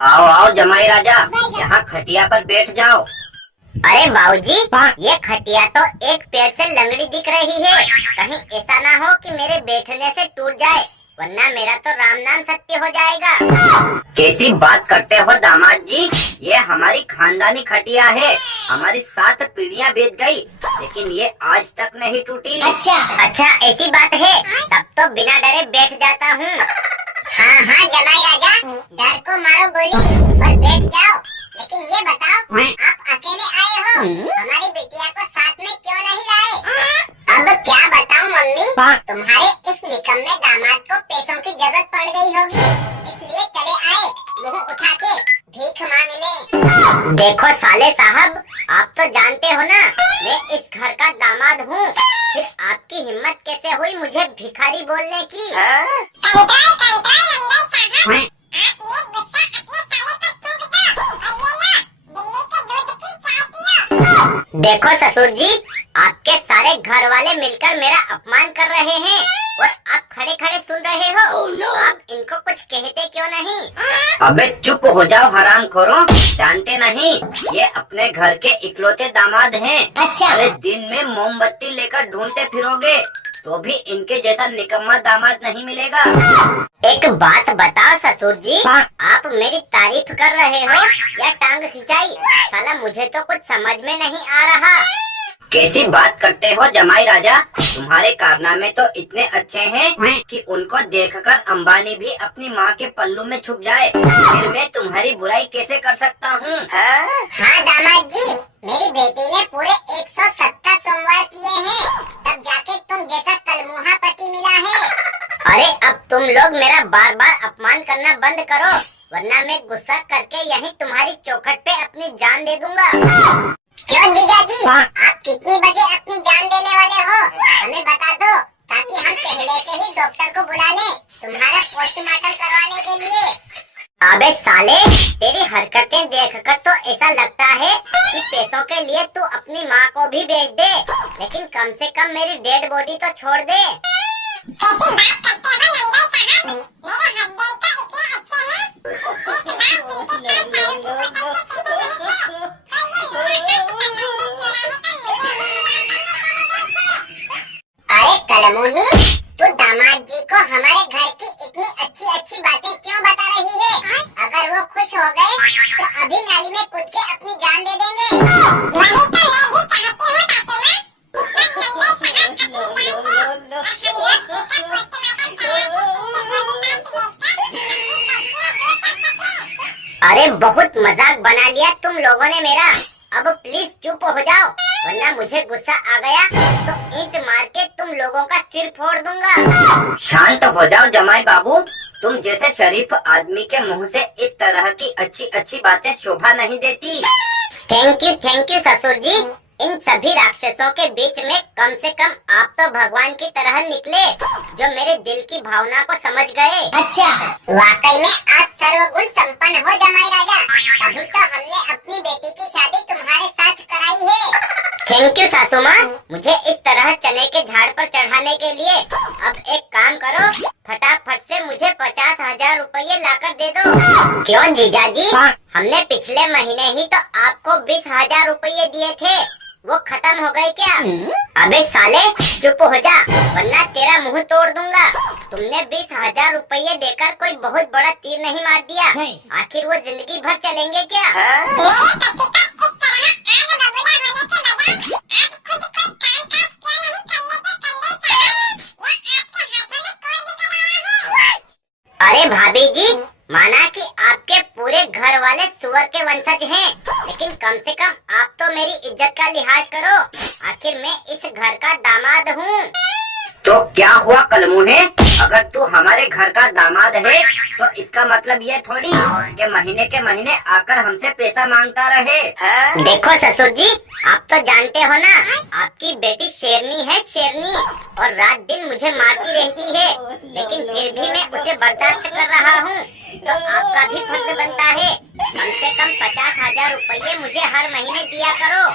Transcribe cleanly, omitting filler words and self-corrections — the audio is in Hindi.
आओ आओ जमाई राजा, यहाँ खटिया पर बैठ जाओ। अरे बाबूजी, ये खटिया तो एक पेड़ से लंगड़ी दिख रही है। कहीं ऐसा ना हो कि मेरे बैठने से टूट जाए, वरना मेरा तो राम नाम सत्य हो जाएगा। कैसी बात करते हो दामाद जी, ये हमारी खानदानी खटिया है। हमारी 7 पीढ़ियाँ बीत गई, लेकिन ये आज तक नहीं टूटी। अच्छा ऐसी बात है, तब तो बिना डरे बैठ जाता हूँ। हाँ हाँ जमाई राजा, डर को मारो गोली और बैठ जाओ। लेकिन ये बताओ, आप अकेले आए हो, हमारी बिटिया को साथ में क्यों नहीं लाए? अब क्या बताऊं मम्मी, तुम्हारे इस निकम्मे दामाद को पैसों की जरूरत पड़ गई होगी, इसलिए चले आए मुंह उठा के भीख मांगने। देखो साले साहब, आप तो जानते हो ना मैं इस घर का दामाद हूँ, फिर आपकी हिम्मत कैसे हुई मुझे भिखारी बोलने की? देखो ससुर जी, आपके सारे घर वाले मिलकर मेरा अपमान कर रहे हैं और आप खड़े खड़े सुन रहे हो। आप इनको कुछ कहते क्यों नहीं? अबे चुप हो जाओ हरामखोरों, जानते नहीं ये अपने घर के इकलौते दामाद हैं। अच्छा। अरे दिन में मोमबत्ती लेकर ढूंढते फिरोगे तो भी इनके जैसा निकम्मा दामाद नहीं मिलेगा। एक बात बताओ ससुर जी, आप मेरी तारीफ कर रहे हो या टांग खिंचाई? साला मुझे तो कुछ समझ में नहीं आ रहा। कैसी बात करते हो जमाई राजा, तुम्हारे कारनामे तो इतने अच्छे हैं कि उनको देखकर अंबानी भी अपनी माँ के पल्लू में छुप जाए। फिर मैं तुम्हारी बुराई कैसे कर सकता हूँ? हाँ दामाद जी, मेरी बेटी ने पूरे 170 सोमवार किए हैं, तब जाके तुम जैसा कलमुहा पति मिला है। अरे अब तुम लोग मेरा बार बार अपमान करना बंद करो, वरना मैं गुस्सा करके यहीं तुम्हारी चौखट पे अपनी जान दे दूंगा। क्यों जीजा जी, आप कितनी बजे अपनी जान देने वाले हो? हमें बता दो, ताकि हम पहले से ही डॉक्टर को बुला लें तुम्हारा पोस्टमार्टम करवाने के लिए। अबे साले, तेरी हरकतें देखकर तो ऐसा लगता है कि पैसों के लिए तू अपनी माँ को भी बेच दे, लेकिन कम से कम मेरी डेड बॉडी तो छोड़ दे। कैसी बात करते हो नंदा साहब, मेरे हस्बैंड तो इतने अच्छे हैं। अरे कलमुही, तू दामाद जी को हमारे घर की इतनी अच्छी अच्छी बातें क्यों बता रही है? अगर वो खुश हो गए तो अभी नाली में कूद के अपनी जान दे देंगे। वही तो मैं भी चाहती हूँ अरे बहुत मजाक बना लिया तुम लोगों ने मेरा। अब प्लीज चुप हो जाओ, वरना मुझे गुस्सा आ गया तो ईंट मार के तुम लोगों का सिर फोड़ दूंगा। शांत हो जाओ जमाई बाबू, तुम जैसे शरीफ आदमी के मुंह से इस तरह की अच्छी अच्छी बातें शोभा नहीं देती। थैंक यू ससुर जी। इन सभी राक्षसों के बीच में कम से कम आप तो भगवान की तरह निकले, जो मेरे दिल की भावना को समझ गए। अच्छा, वाकई में आप सर्वगुण संपन्न हो जमाई राजा, तभी तो हमने अपनी बेटी की शादी तुम्हारे साथ कराई है। थैंक यू सासू माँ, मुझे इस तरह चने के झाड़ पर चढ़ाने के लिए। अब एक काम करो, फटाफट से मुझे 50,000 रुपये लाकर दे दो। क्यों जीजा जी, हमने पिछले महीने ही तो आपको 20,000 रुपये दिए थे, वो खत्म हो गए क्या? अबे साले चुप हो जा, वरना तेरा मुंह तोड़ दूंगा। तुमने 20,000 रुपये देकर कोई बहुत बड़ा तीर नहीं मार दिया, आखिर वो जिंदगी भर चलेंगे क्या? अरे भाभी जी, माना कि आपके पूरे घर वाले सुअर के वंशज हैं, लेकिन कम से कम आप तो मेरी इज्जत का लिहाज करो, आखिर मैं इस घर का दामाद हूँ। तो क्या हुआ कलमुहे, अगर तू हमारे घर का दामाद है तो इसका मतलब ये थोड़ी कि महीने के महीने आकर हमसे पैसा मांगता रहे। देखो ससुर जी, आप तो जानते हो ना, आपकी बेटी शेरनी है शेरनी, और रात दिन मुझे मारती रहती है, लेकिन फिर भी मैं उसे बर्दाश्त कर रहा हूँ। तो आपका भी फर्ज बनता है, कम से कम 50,000 रुपये मुझे हर महीने दिया करो।